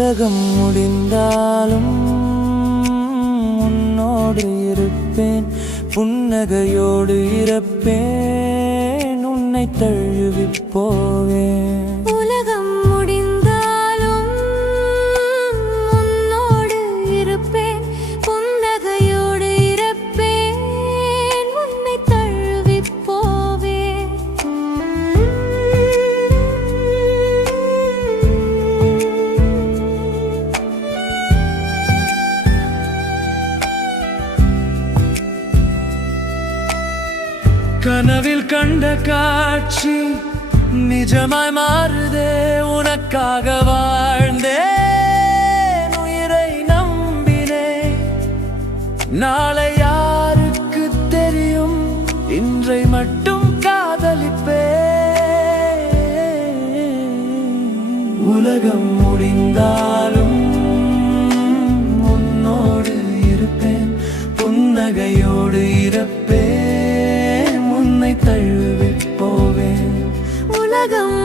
உலகம் முடிந்தாலும் உன்னோடு இருப்பேன், புன்னகையோடு இறப்பேன், உன்னை தழுவிப் போவேன். உலகம் முடிந்தாலும் உன்னோடு இருப்பேன், புன்னகையோடு இறப்பேன், உன்னை தழுவிப் போவேன். கனவில் கண்ட காட்சி நிஜமாய் மாறுதே, உனக்காக வாழ்ந்தேன், உயிரை நம்பினேன். நாளை யாருக்கு தெரியும், இன்றை மட்டும் காதலிப்பேன். உலகம் முடிந்தாலும் உன்னோடு இருப்பேன், புன்னகையோடு இறப்பேன், உன்னை தழுவிப் போவேன். உலகம்